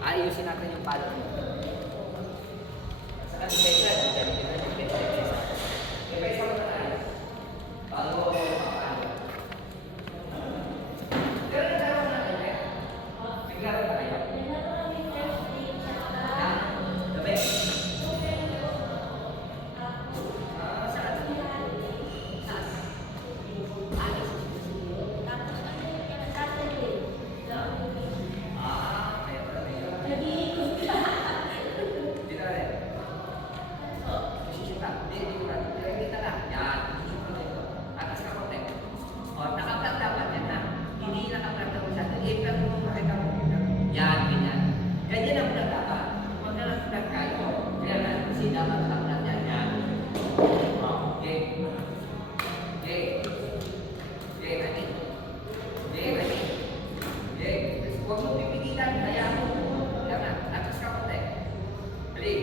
Ayusin natin yung palo. Sa kanila, Huwag mo pipigilan, hayaan mo. Yan na, atas ka konti. Balik.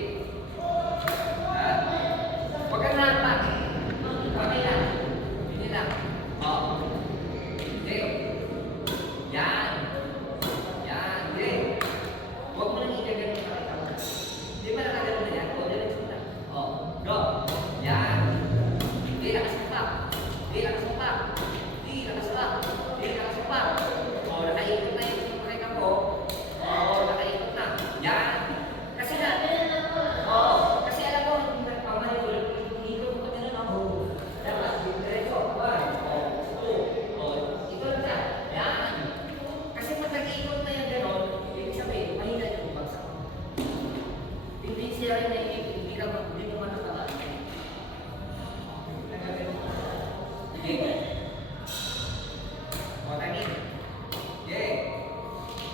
Huwag kang nahampak. Okay lang. Hindi lang. O. Okay. Yan. Yan. Okay. Huwag mo nang igagano sa katawan. Hindi ba nakagano na yan? O, diretso na. O. Go. Yan. Hindi, nakasumpak. Hindi, nakasumpak. Hindi, nakasumpak. Hindi, nakasumpak. O, nakaikot na yung pakita ko. O, nakaikot na. Yan. Kasi na. O, kasi alam mo, pamahay ko, hilo mo ka na ako. Dapat, diretso. 1, 2, 2. Ito na siya. Yan. Kasi pag nag-iikot na yan gano'n, ibig sabihin, mahina yung bagsak. Hindi siya rin na hindi mo matatawa. Sige. O, tangin. Okay.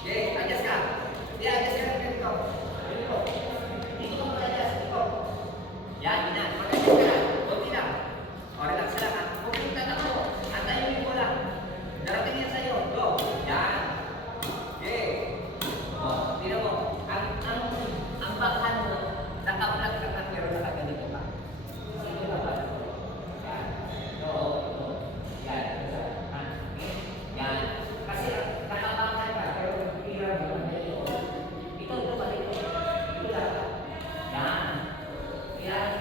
Okay, adjust ka. Hindi, adjust ka rin dito. Dito. Dito ka mag-adjust. Dito. Yan, yan. Mag-adjust ka lang. Kunti lang. O, relax lang ha. Huwag yung tatakbo. Antayin mo lang. Darating yan sa'yo. Go. Yan. Okay. O, tignan mo. Ang backhand mo, naka-flat ka na pero nakaganito pa. Sige ba ba? Yan. Oo. Yan. Yan. Kasi nakabangan ka pero hirap mo na ito. Ito balik ko. Ito lang. Yan. Yan.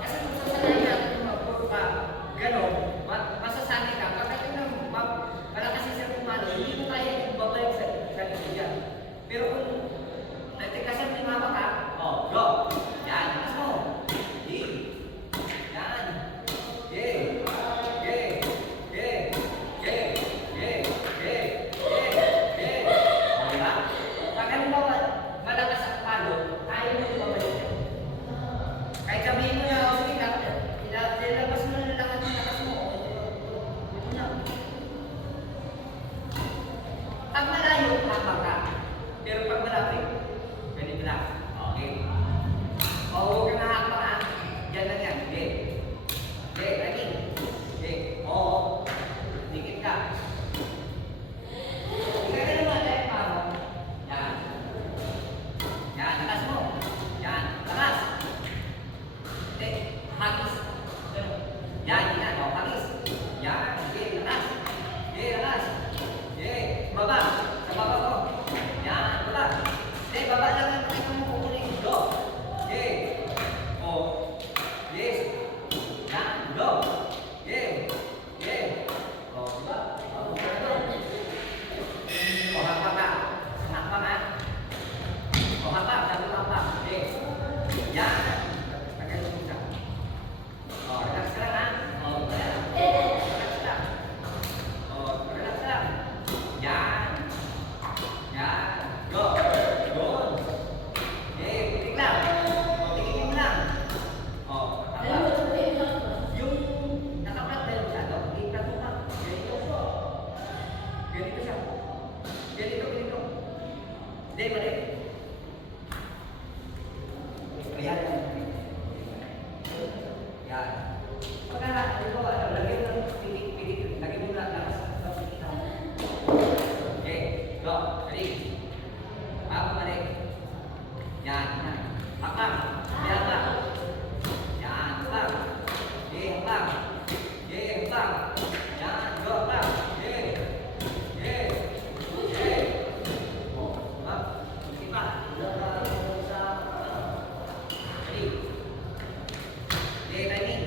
Kasi kung sasanayan puro ka gano'n, masasanay ka. Pagdating ng malakas yung sir kumano, hindi mo kaya yung babalik sa likod yan. Pero kung kasi limama ka, go. Yan. Alas mo. Yan. Okay. Okay. Okay. Okay. Okay. Okay. Okay. Diba? Pag halimbawa, malakas ang palo, ayaw mo babalik yan. Kahit sabihin mo na, sige ka, nilabas mo na lakas ng lakas mo. Ito na. Pag malayo, tama ka. Pero pag malapit, ganito lang. Okay. O, huwag ka nahakpa. Yan lang yan. Okay. Okay, lagi. Okay. Oo. Dikit ka. Ika ka naman, eh, paano? Yan. Yan, lakas mo. Yan, lakas. Okay, hagis. Yan, yan. O, hagis. Yan. Okay, lakas. Okay, lakas. Okay, baba. Sa baba ko. Yan, baba. Okay, baba lang ang pakita mo kukunin. Go. Okay. O. Yes. Yan. Go. Okay. Okay. O, diba? O, hakpa ka. Hakpa ka. O, hakpa. Sabi mo hakpa. Okay. Yan. Tagalin mo siya. O, relax ka lang ha. O, relax lang. O, relax lang. Yan. Yan. Go. Go. Okay, titig lang. O, tigilin mo lang. O, hakpa. Yung nakaplat na yung masyado, ikat mo pa. Ganito. Ganito siya. Ganito, ganito. Hindi, mali. Ayan. Yan. Pagka, lagyan mo ng pitik. Lagyan mo lang lakas sa pitik. Okay, go. Balik. Balik. Yan. Hakbang. Hakbang. Yan. Hakbang. Okay, hakbang. Okay, hakbang. Yan. Go, hakbang. Okay. Okay. Okay. O, diba? Sige pa. Balik. Okay, timing.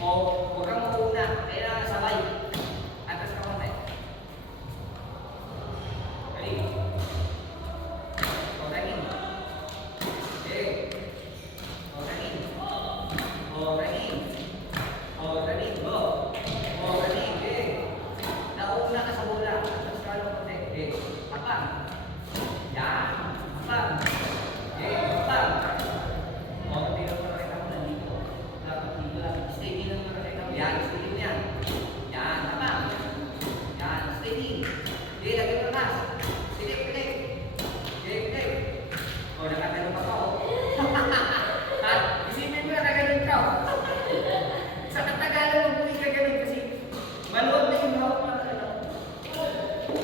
O, huwag kang mauna. Kailangan sabay. Atas ka konti. Balik. O, timing. Okay. O, timing. O, timing. O, timing. Go. O, timing. Okay. Nauna ka sa bola. Atas ka lang konti. Okay. Hakbang. Yan. Hakbang. Okay. Hakbang. O, tingnan mo na kita mo nandito. Dapat dito lang. Steady lang na kita mo. Yan. Steady mo yan. Yan. Hakbang. Yan. Steady. Okay. Lagyan mo lakas. Pitik. Okay. O, nakagano pa ka o. Ha? Isipin mo na kaganon ka o. Sa Tagalog, huwag mo ikaganon kasi maluwag na yung hawak mo.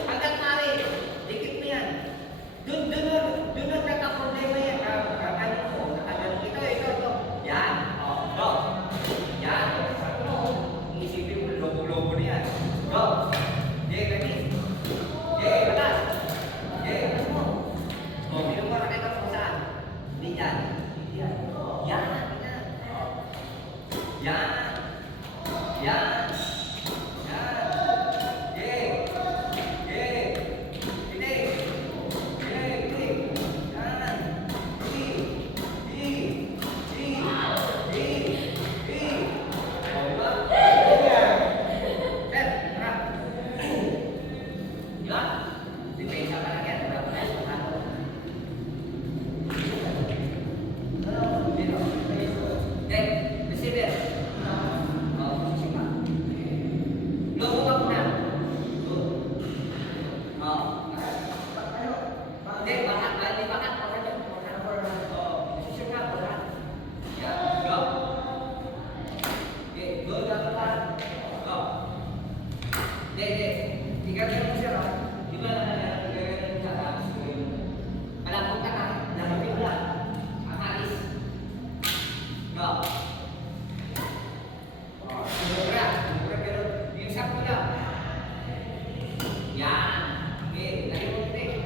Hanggang Di ba? Depensa pa lang yan. Wala pa tayo sa ano. Dito. Then, receiver. Position ka. Logo ka muna. Hindi, bakat. Bali, bakat. Position ka. Bakat. Yan. Go. Okay, go. Go. Hindi. Tingnan mo siya. Di ba nagagaling ka tapos alam mo ka na, nalapit mo lang. Ang alis. Go. Sumura pero yung sakto lang. Yan. Okay, lagi mo ito.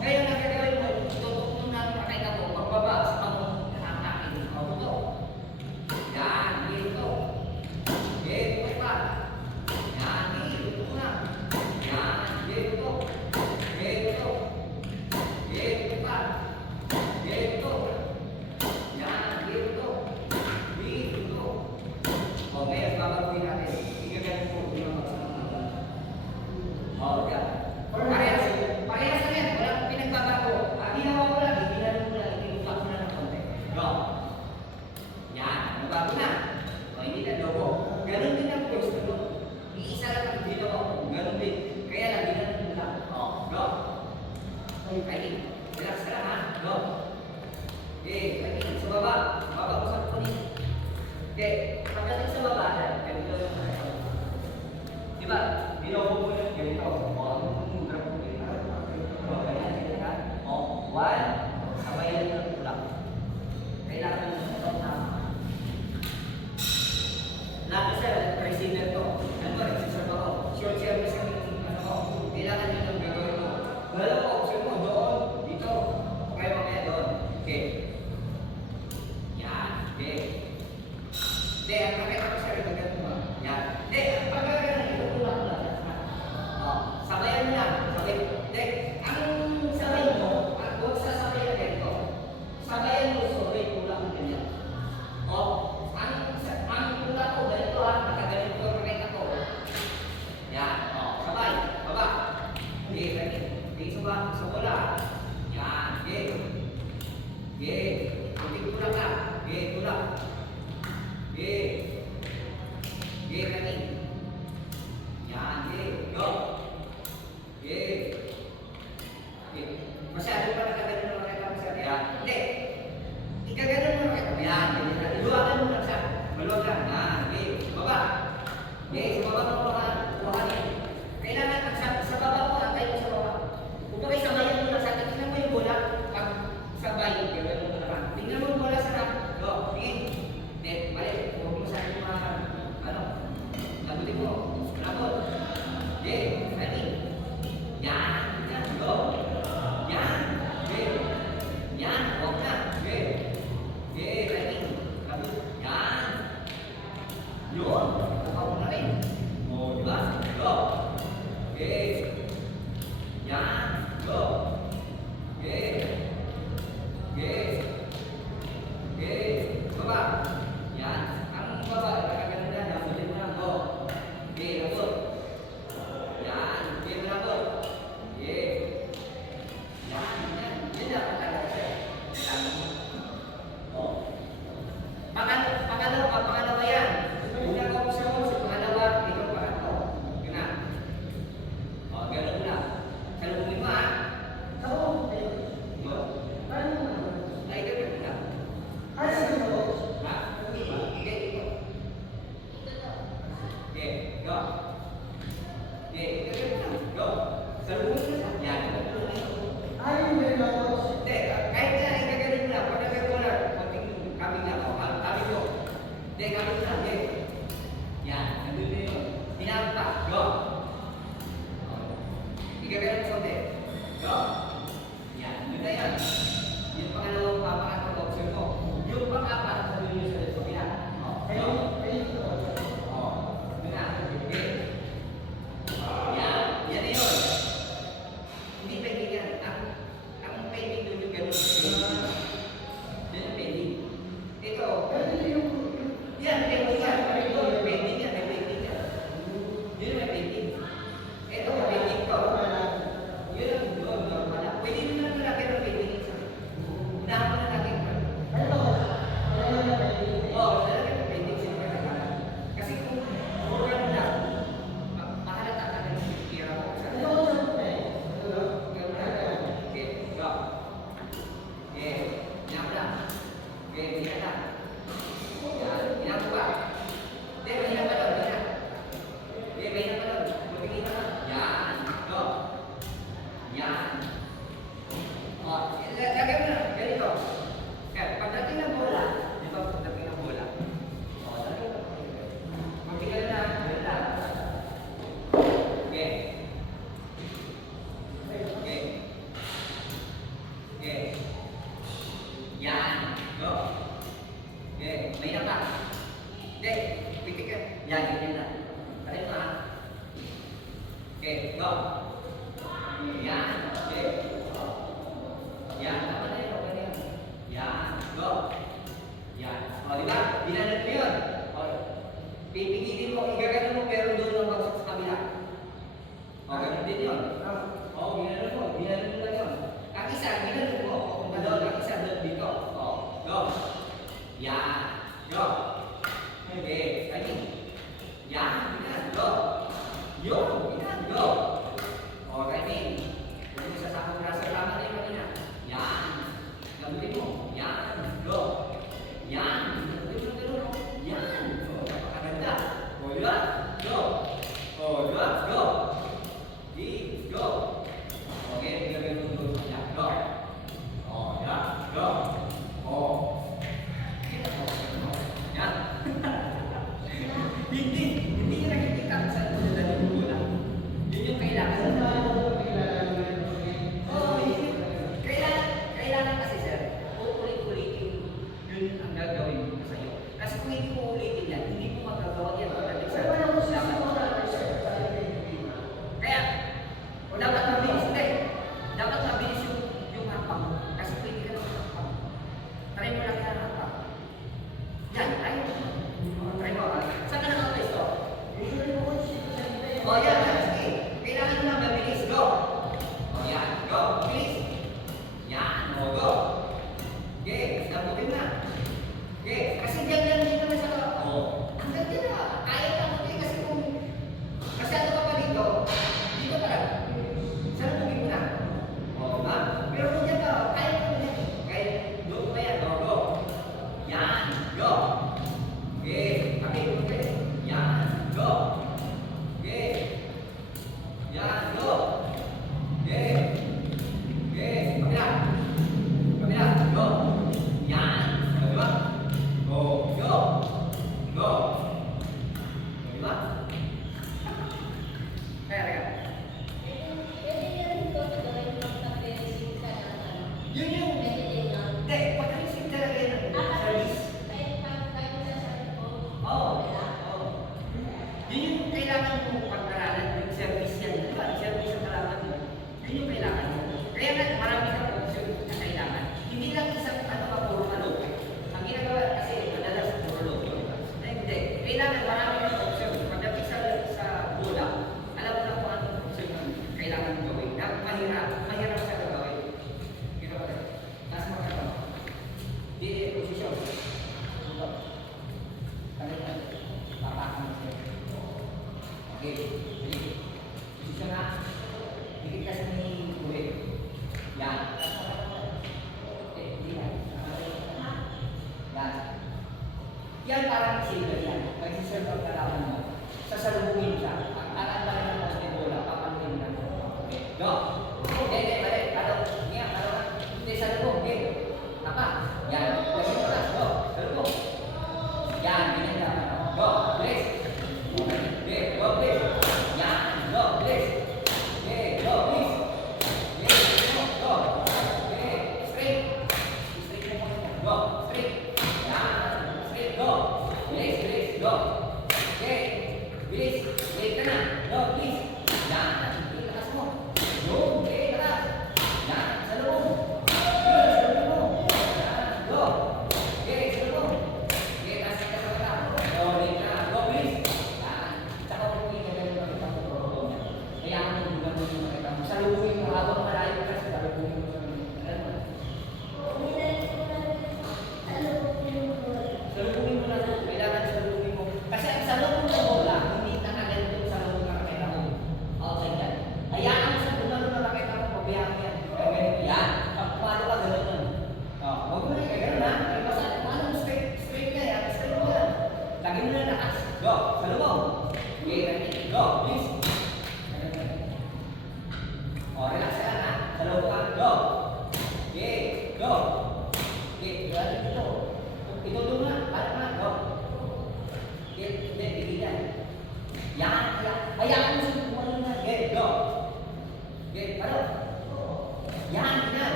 Ngayon nagagawin mo, tutok mo na makita mo, pagbaba sa pamo, nakakain. Tutok. Yan, dito. Okay, tutok pa. Yan, dito na. Yan, dito. Dito. Dito pa. Dito. Yan, dito. Dito. Ngayon, babaguhin natin. Igaganyan po yung mga pagsama. Yan. Parehas na yan. Walang pinagbabago. Ginawa ko lang, ginalo ko lang, itinutap ko na ng konti. Go. Yan, nabago na. Hindi na logo. Ganon din ang pwesto mo. Iisa lang ang ginawa ko. Ganon din. Kaya lang, ginalo ko lang. Go. Kainin. Relax ka lang ha. Go. Okay, kainin. Sa baba. Baba ko sa kunin. Okay, pagdating sa baba, ganito yung tayo. Diba? Bilobo mo yung ganito. Grab mo ganito. Ganyan, ha? One. Sabayan ng tulak. Kailangan mo ito na. Lakas sa receiver to. Ano ba? Receiver ko. Short service ang kailangan nyo ng gagawin mo. Wala ko, option mo. Doon. Dito. Okay, mamaya doon. Okay. Yan. Okay. Hindi, ang nakita ko sa'yo, ganito ba? Yan. Hindi, ang pagkagalan, ito tulak lang. Sabayan mo lang. Sabay. Hindi, ang sabay mo, huwag sasabay na ganito. Sabayan mo, sabay tulak mo ganyan. Ang tulak ko, ganito ha, nakaganito ko, nakita ko. Yan. Sabay. Baba. Okay, ganito. Dito ba? Sa bola. Yan. Okay. Okay. Kunting tulak lang. Okay, tulak. Okay. Okay, kanin. Yan, okay. Go. Okay. Okay. Masyado pa nakaganon ng makita mo siya. Yan. Hindi. Ikaganon mo nakita. Yan. Iluwakan mo lang siya. Maluwag lang. Yan. Okay. Baba. Okay. Sa baba mo kuhaan yan. Kailangan sa baba mo, antay mo sa baba. Kung bakit sabayan mo lang sa atin, tingnan mo yung bola. Pag sabay, gano'n mo naman. Tingnan mo yung bola sa rap. Go. Tingin. Yan. Okay. Yan. Tama na yun. Okay na yan. Yan. Go. Yan. O, di ba? Binanan mo yun. O, pipigilin mo, igagano mo, pero doon lang bagsak sa kabila. O, ganun din yun. O, binanan mo. Binanan mo lang yun. Ang isa, binanan mo. O, kung doon, ang isa doon dito. O, go. Yan. Go. Okay. Ayun. Yan. Yan. Go. Yun. Yan. Go. O, timing. Kung isa sa akong rasa, tama na yung kanina. Yan. Gamutin mo. Yan. Go. Yan. Gamutin mo na ganun. Yan. O, napakaganda. O, diba? Go. O, diba? Go. Di. Go. Okay. Gagawin mo doon. Yan. Go. O, diba? Go. O. Yan. Hindi niya nakikita kung saan mo nila nagmumula. Yun yung kailangan. Oo, yun. Kailangan kasi sir, ulit-ulitin yun ang gagawin mo sa'yo. Kasi kung hindi mo ulitin yan, hindi mo magagawa yan. Pagdating sa kaya, o dapat mabilis din. Dapat mabilis yung hakbang mo. Kasi pwede ka naman hakbang. Try mo lang yan hakbang. Yan, try mo. Try mo. Saan ka nakapwesto? O yan, sige. Kailangan mo lang mabilis. Go. O yan, go. Bilis. Yan, o go. Okay, sabutin na. Okay, kasi diyan din naman sa o. Ang ganda na. Kaya ka mo kasi kung kasi ano ka pa dito pa lang. Sana tubig mo na. O, ma? Pero kung diyan ka, kaya ka mo yan. Okay, doon pa yan. O, go. Yan, go. Okay, okay. Yan, go. Okay. Yan, go. Okay. Okay, kabila. Kabila, go. Yan, o, diba? Go, go. Go. O, diba? Kaya. Yun yung, hindi, pagka-receive talaga yan ang service. Oo. Yun yung kailangan mo pag-aralan, yung service yan. Di ba? Yung service ang kailangan mo. Yun yung kailangan mo. Kaya nga, marami kang option na kailangan. Hindi lang isang ano ka, puro ano. Ang ginagawa kasi, madalas puro logo. Hindi. Kailangan marami kang option. Pagdating sa bola, alam mo na kung anong option ang kailangan mo gawin. Mahirap sa gagawin. Ginawa rin. Nasa magkakaw. Di, posisyon. Ito. Kanina. Papakan mo siya. Okay. Posisyon na. Dikit kasi ni Kuwe. Yan. Hindi yan. Yan. Yan parang silver yan. Mag-serve ang kalaban mo. Sasalubungin siya. Ang aral ng poste bola. Papanuhin ka. Okay. Go. Hindi. Kalaw. Hindi. Salubong. Okay. Apa? Yan. Lagi mo na. Go. Salubong. Yan. Ganyan lang. Go. Please. Okay. Go. Please. Yan. Go. Please. Okay. Go. Please. Okay. Go. Okay. Straight. Straight na po. Go. Straight. Yan. Straight. Go. Bilis. Go. Okay. Bilis. Wait ka na. Go. Please. Yan. Lakas mo. Go.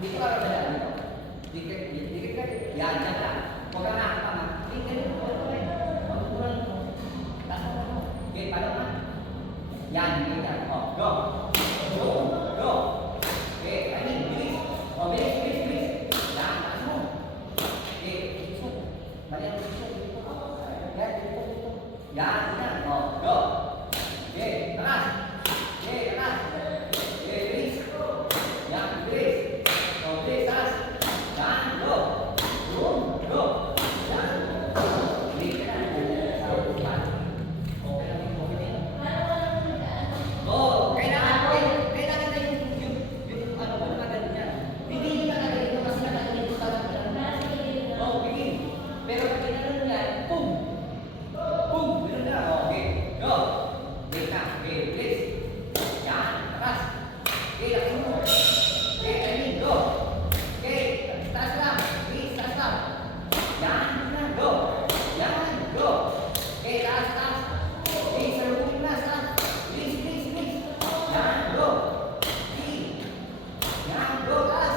Dito ka lang dala. Dikit, dikit ka. Yan, yan lang. Huwag ka nakakama. Dikit, kurang mo. Taas mo. Okay, paano ka? Yan, dikit ka. O, go. Go, go. Okay, I mean, bilis. O, bilis, bilis, bilis. Yan, taas mo. Okay, bilis mo. Bali ang bilis mo. Yan, dito, dito. Yan, yan. O, go. Okay, taas. Okay, taas. Okay, bilis. Yan, bilis. O, bilis, taas. Yan, go. Go, go. Yan. Bilis ka na. Sa upuan. Okay lang yung okay na. Oh, kailangan na yung ano ba na ganyan. Bigyan ka na rin yung mas nakalagay sa talaga. Oh, bigyan. Pero pag ginano niya, boom. Boom, gano'n na. Okay, go. Wait na. Okay, please. Yan, taas. Okay, laki mo. Okay, I mean, go. Okay, taas lang. Please, taas lang. Yan, na, go. Yan, go. Okay, taas, taas. Okay, saluhin na, taas. Please, please, please. Yan, go. Okay. Yan, go, taas.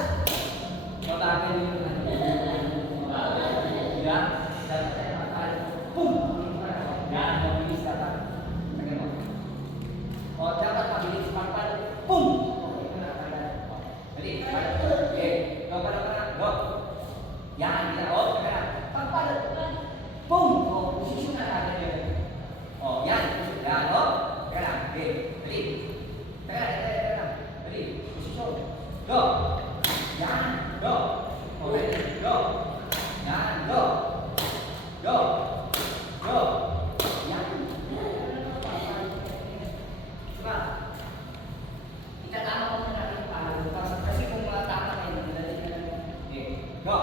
Mabagal yung yan. Boom! Yan, mabilis ka pa. Tingnan mo. O, dapat mabilis pagpal. Boom! Okay, ito na. Dali. Okay. Go, pala, pala. Go. Yan, yan. O, teka na. Pagpal. Boom! O, posisyon na natin yun. O, yan. Yan, o. Teka na. Okay. Dali. Teka na. Dali. Posisyon. Go. Yan. Go. Okay. Go. Yan. Go. Go. Go. Yan. Diba? Itatama ko na natin yung palo. Kasi kung tama kayo, madali na lang. Okay. Go.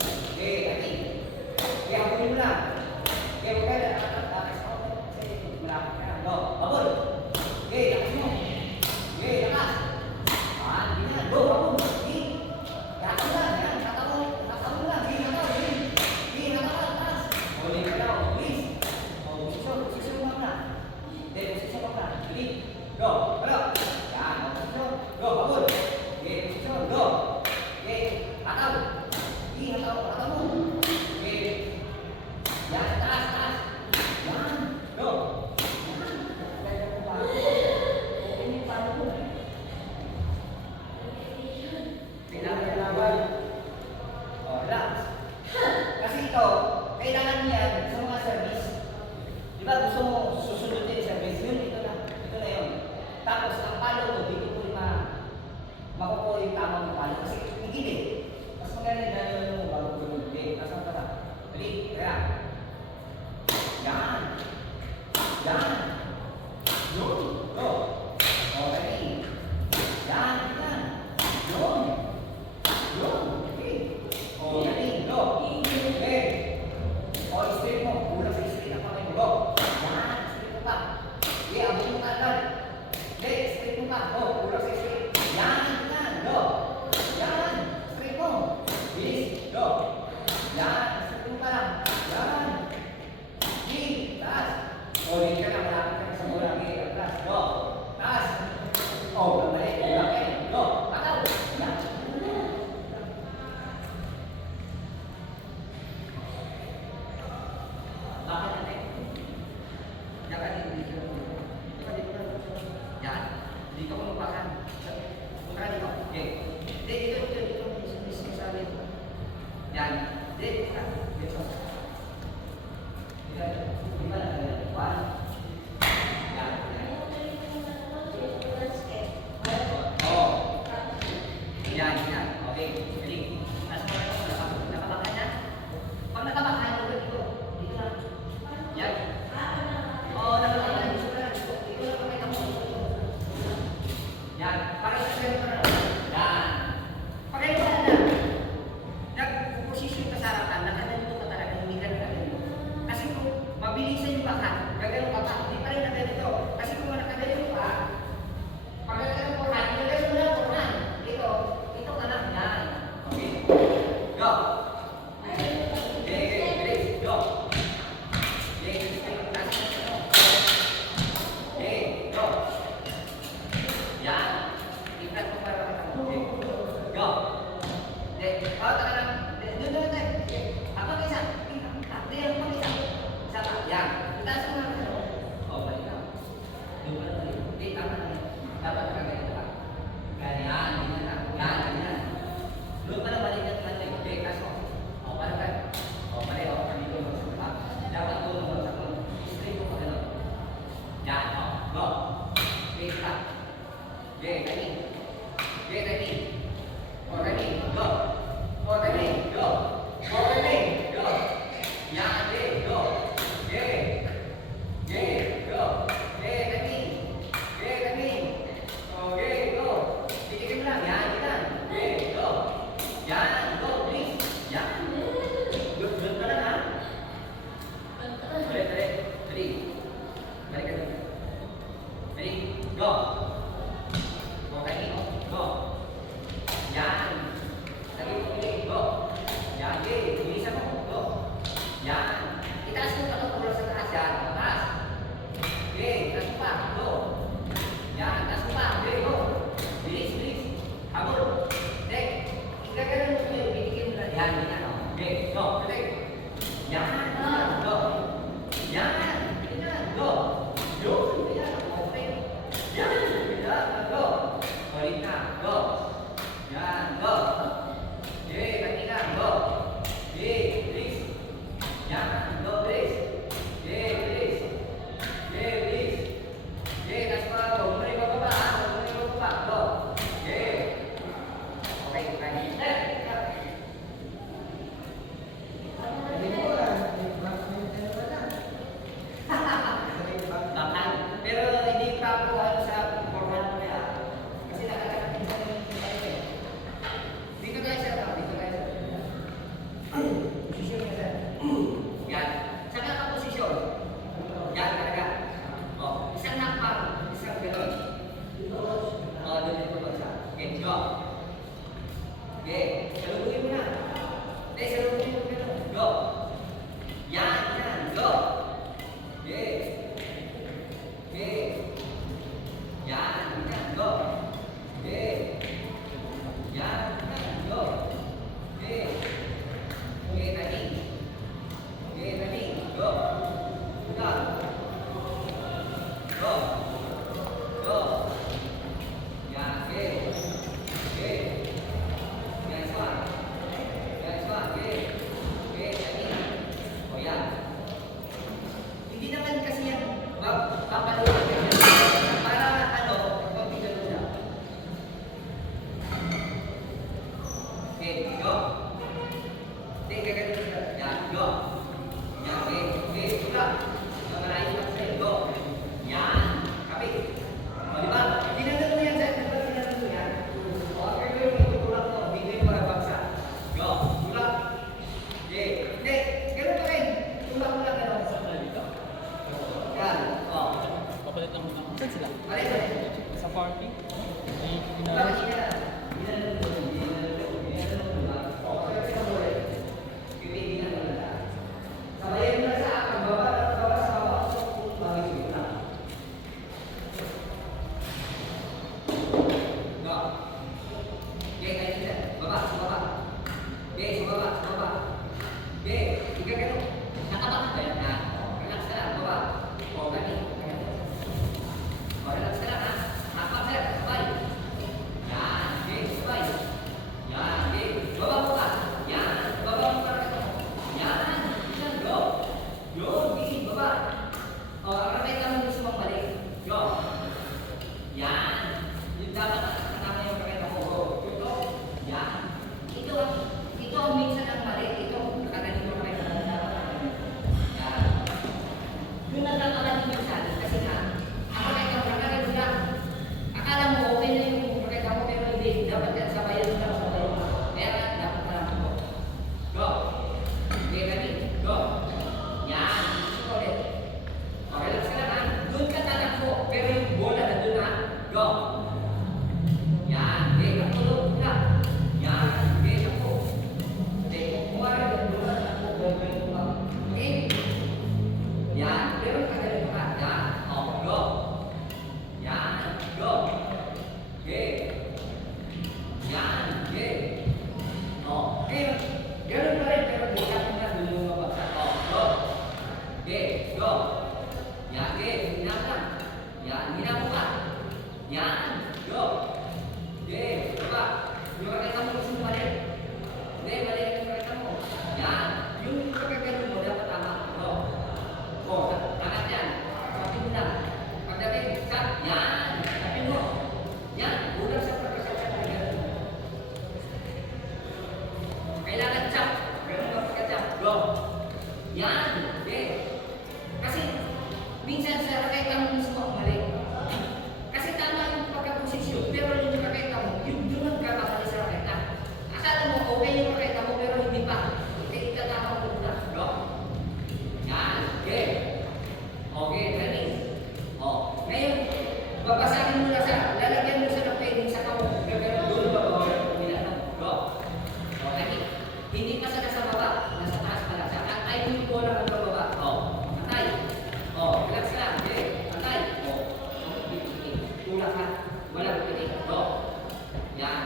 Okay, ati. Okay, habulin mo lang. Okay, huwag kayo. Lakas ako. Kasi malapit ka lang. Go. Habul. Okay, lakas mo. Okay, lakas. Hindi na. Go, habul. Okay. Lakas mo lang. Yan. Tatawin. Lakas mo lang. Okay, tatawin. Okay, tatawin. Taas. Huli ka lang. Please. Posisyon. Posisyon mo na. Okay, posisyon mo na. Ready? Go. Hello. Yan. Posisyon. Go, habul. Okay, posisyon. Go. Okay, tataw. Okay, tataw. Tataw mo. Okay. Yan, taas, taas. Yan. Go. Yan. Okay, may palo mo. Kailangan. Oh, relax. Kasi ito, kailangan niyan sa mga service. Di ba gusto mo susundin sa service? Yun, ito na. Ito na yun. Tapos, ang palo mo, dito po makukuha yung tamang yung palo. Kasi higilid. Mas maganda na yun mo bago ko yung hindi. Nasaan ka na? Dali, kaya. Yan. Yan. Yun. Go. Okay. Yan. Yan. Yun. Yun. Okay. Okay. Go. Okay. O, straight mo. Kulang sa straight ang kamay mo. Go. Yan. Straight mo pa. Okay, abot mo ka agad. Okay, straight mo pa. Go. Kulang sa straight. Yan. Yan. Go. Yan. Straight mo. Bilis. Go. Yan. Straight mo pa lang. Yan. Okay. Taas. O, hindi ka na. Malapit ka na sa mula. Okay. Taas. Go. Taas. O, balik. Okay. Go. Pataw. Yan. Bakit natin? Dapat dito. Yan. Dito ko lupakan. Punta dito. Okay. Dito. Dito sa amin. Yan. Dito. Dito. Dito. One. Yan. Oh. Yan. Yan. Okay. Ready? Nasa nakabakan yan. Pag nakabakan, dito. Dito lang. Yan. Oh, nakabakan. Dito lang. Dito lang pakita mo. Yan. Pakita mo na. Yan. Pakita mo na. Nag-position ka sa harapan. Nakaganito ka talaga. Hindi ka nakaganito. Kasi kung mabilisan yung baka, gagano ka pa. Hindi pa rin nakaganito. Kasi kung nakaganito ka, pag nakaganito ka, nakaganito mo lang ka. Ito ka lang. Yan. Okay. Go. Okay. Go. Okay, go. Yan. Tingnan mo para okay. Go. Go. Hindi. Taka lang. Doon. Habang isa. Hindi, habang isa. Isa pa. Yan. Itaas mo naman. Balik ka. Doon ka lang. Hindi, tama na. Dapat ka ganito ka. Ganyan. Ganyan. Doon ka lang balik ka. Hindi, taas mo. Balik ka. Balik. Dito mo. Dapat tulong mo sa kong. Straight mo ka gano'n. Yan. Go. Okay, stop. Okay, timing. Okay, timing. Go, timing. Go. Go, timing. Go. Go, timing. Go. Yan, okay. Go. Okay. Okay, go. Okay, timing. Okay, timing. Okay, go. Tikitin mo lang. Yan, yan. Okay, go. Yan, go, please. Yan. Good ka lang, ha? Balik. Balik. Balik ka doon. Ready? Go! Go kayo. Go! Yan! Lagi mo piling. Go! Yan. Okay. Bilisan mo. Go! Yan. Itaas mo pa ito. Puro sa taas. Yan. Taas. Okay. Taas mo pa. Go! Yan. Taas mo pa. Okay. Go! Bilis. Habol. Tek. Gagalan mo yun. Bitikin mo lang. Yan. Yan. Okay. Go. Tek. Yan. Go. Yan. Yan. Go. Yun. Yan, go. Balik na, go. Yan, go. Okay, kanina, go. Okay, please. Yan, go, please. Okay, please. Okay, please. Okay, tas pa, go. Muli ko pa, ha? Muli ko pa, go. Okay. Okay, kanina. Bakal. Pero hindi pa ako sa formal mo yan. Kasi nakakatakin sa tayo. Dito tayo sa posisyon niya sir. Yan. Saan ka posisyon? Yan talaga. O, isang nakpang, isang gano'n. O, doon dito ba siya? Okay, go. Okay, salubungin mo na. Okay, salubungin mo gano'n. Go. Yan, go. Okay. Okay. Yan, go. Okay. Yan, go. Okay. Okay, timing. Okay, timing. Go. Go. Go. Go. Yan, okay. Okay. Yan, so.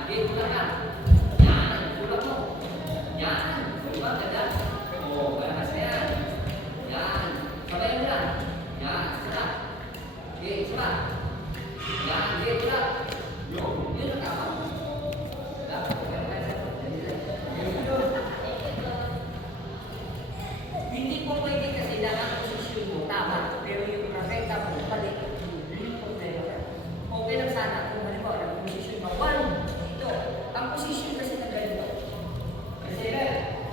Sige, tulak ka. Yan, tulak mo. Yan, diba? Ganda. Oo, ganda sa yan. Yan, sabayan mo lang. Yan, sarap. Sige, sarap. Yan, sige, tulak. Yun ang kapal. Hindi po pwede kasi lahat ng posisyon mo tama, pero yung perfecta mo, balik lingkod na yun. Okay lang sana kung halimbawa yung posisyon mo, ito. Ang posisyon kasi na ganito. Kasi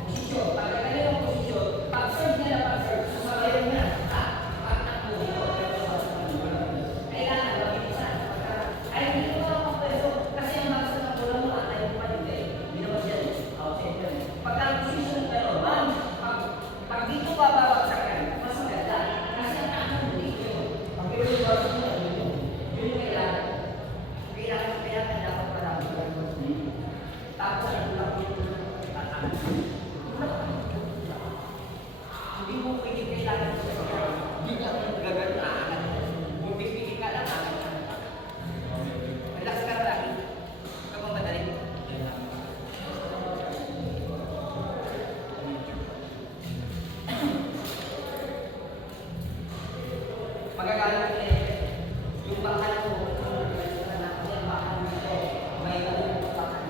posisyon, pag ganito ang posisyon, pag-serve niya na pag-serve, sumabayan niya, pag-takbo dito, kailangan mag-ibisan. Ay, hindi ko makapapwesto kasi ang maksa ng kulang mo, atay mo pa hindi. Hindi naman yan. Pagka ang posisyon na gano'n, pag dito bababagsak ka, mas maganda. Kasi ang tanong mo dito yun. Pag pinulibagsak mo, yun yung kailangan. Kailangan dapat marami. Tapos ang tulak dito, hindi mo pwede kailangan sa kanya. Hindi ka gagawin. Kung pipigil ka lang, relax ka na lagi. Kapag madali. Magagalang yung bakal mo, yung bakal mo ito, may bakal.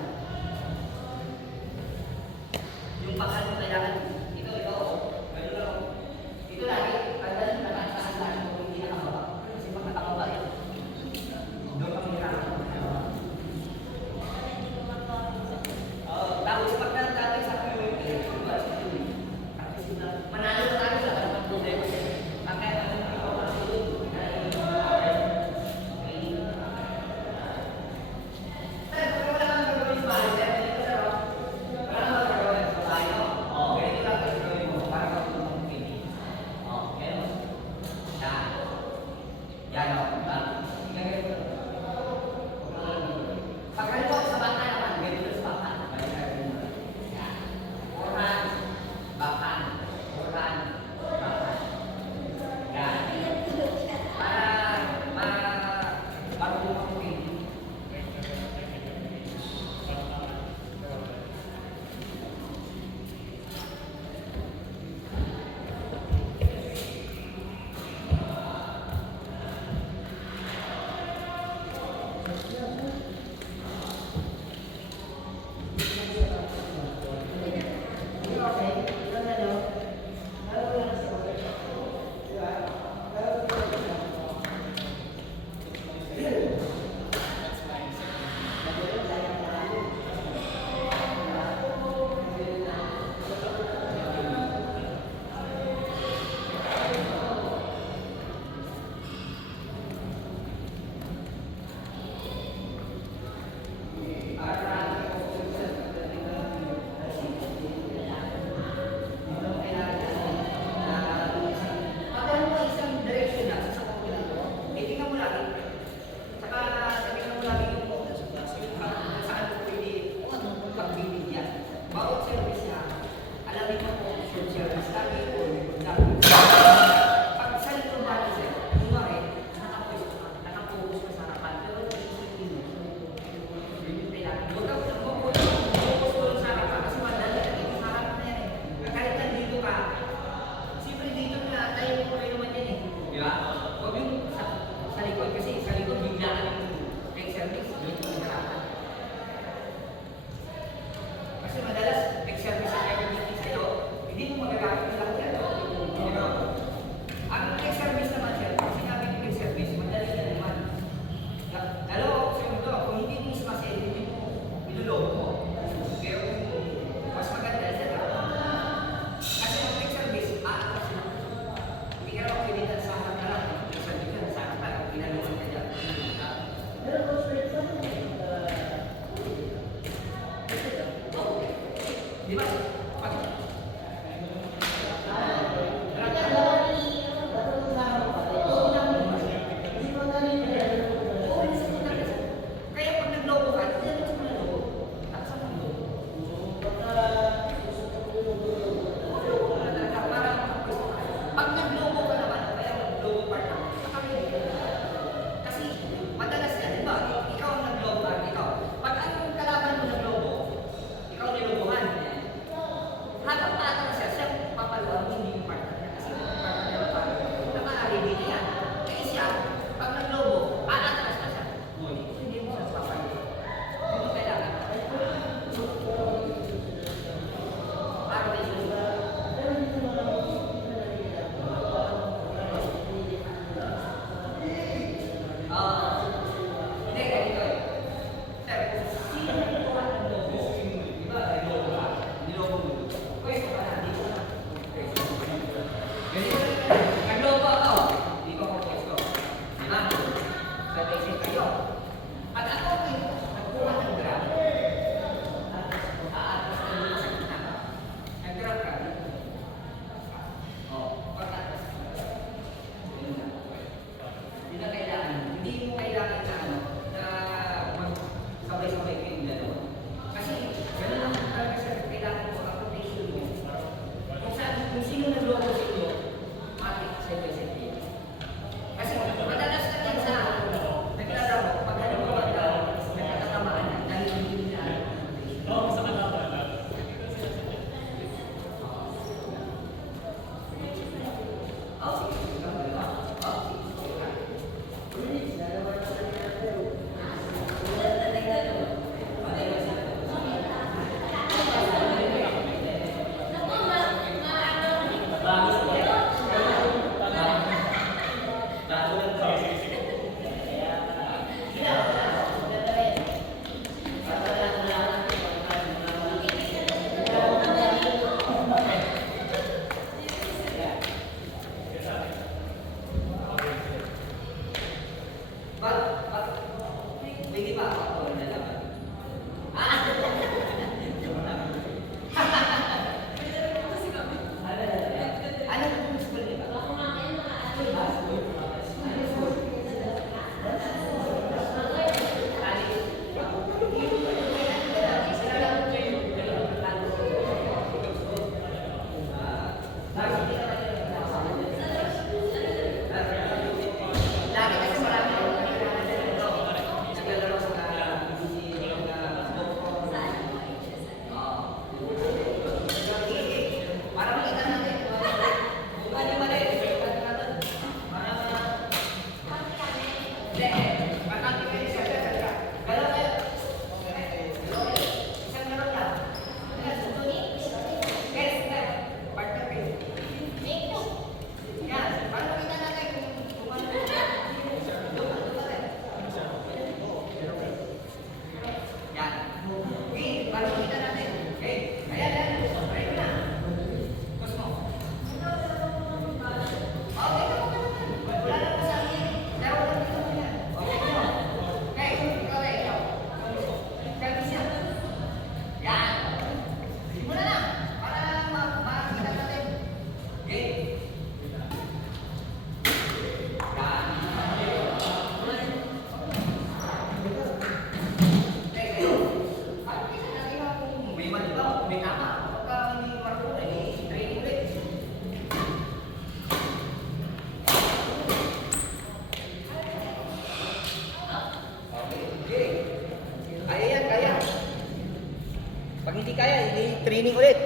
hindi kaya, training ulit.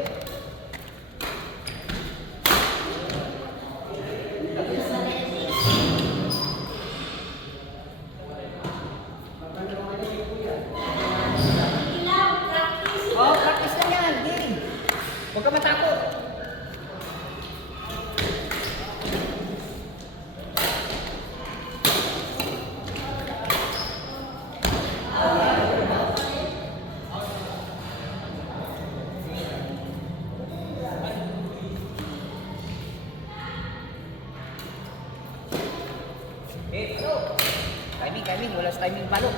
Oh, practice lang yan. Game. Huwag ka matakot. Timing. Wala sa timing palo.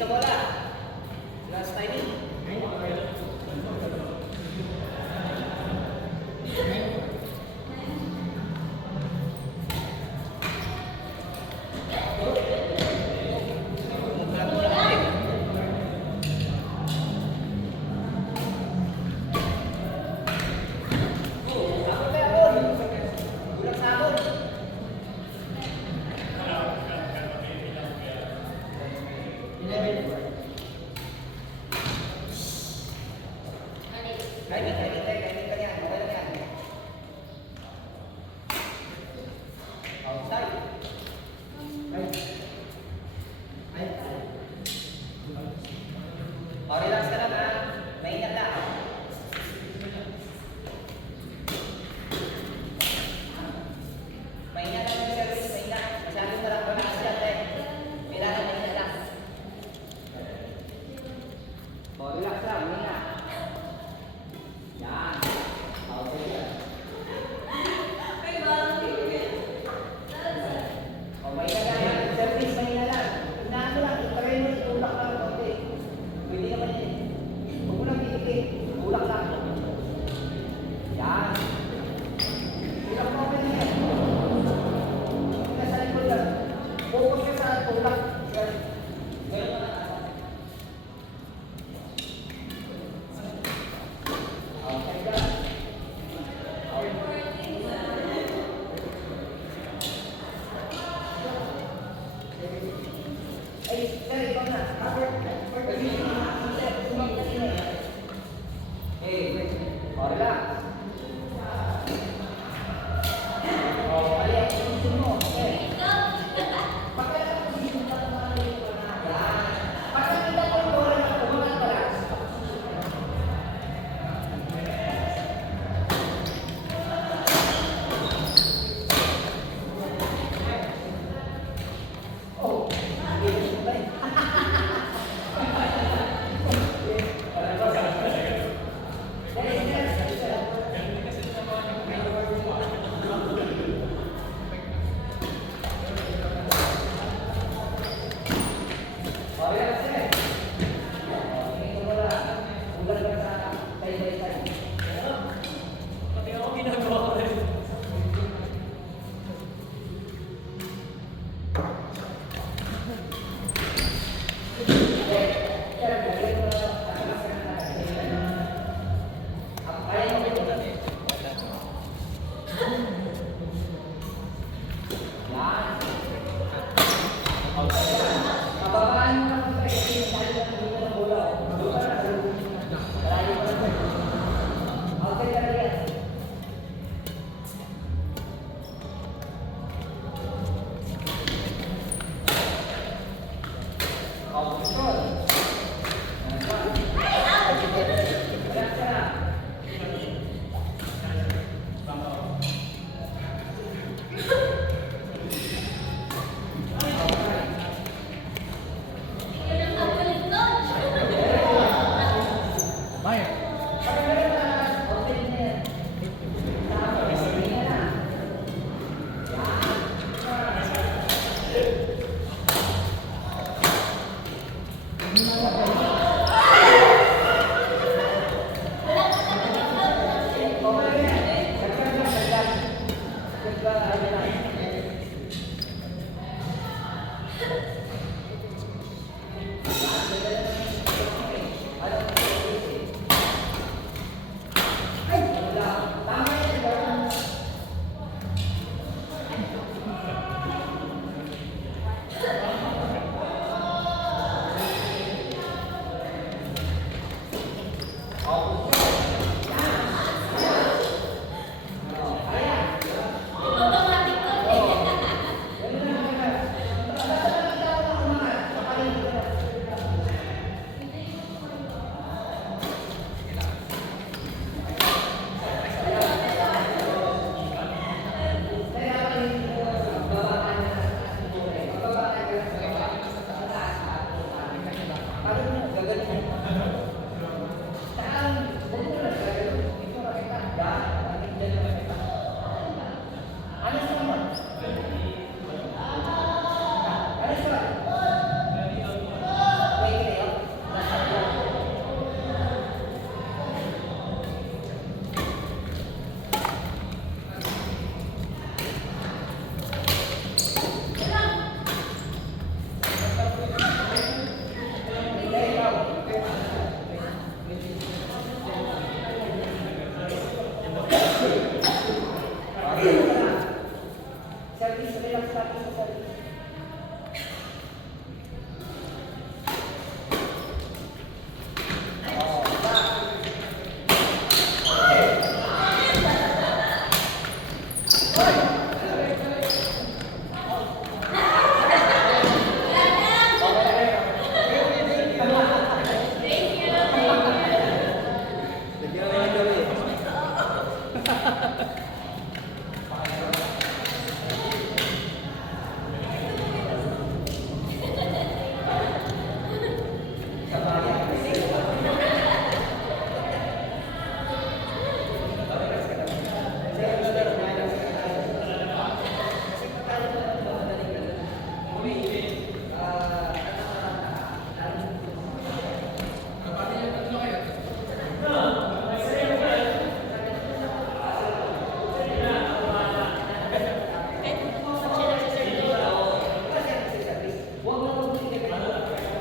Sa bola. Last timing. Timing ka yan. Okay lang yan. Outside. O, relax ka lang ha. Maingat lang. Maingat lang yung service. Maingat. Masyadong marang relax yan eh. Kailangan maingat lang. O, relax lang. Maingat. Yan. Okay yan. O, maingat lang. Service, maingat lang. Inaano lang. Itry mo, itulak lang. Okay. Pwede naman yun. Huwag mo lang titigil. Tulak lang. Yan. Tulak mo ka niya. Huwag ka sa likod lang. Focus ka sa tulak. Ngayon ka lang.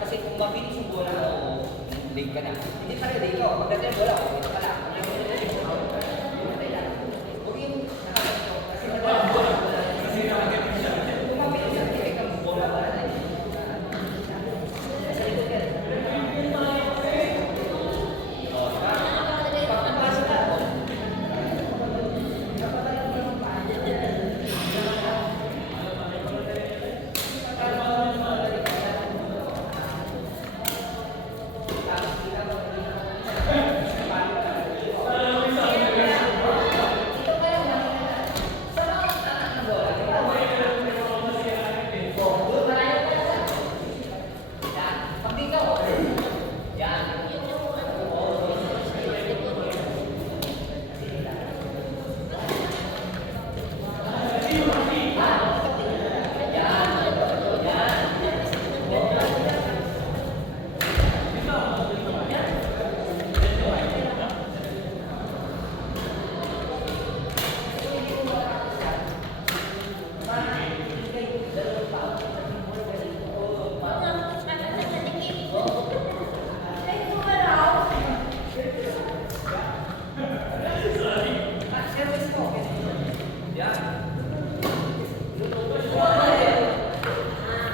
Kasi kung mabilis yung bola mo, late ka na. Hindi pa rin dito. Pagdating yung bola, dito ka lang.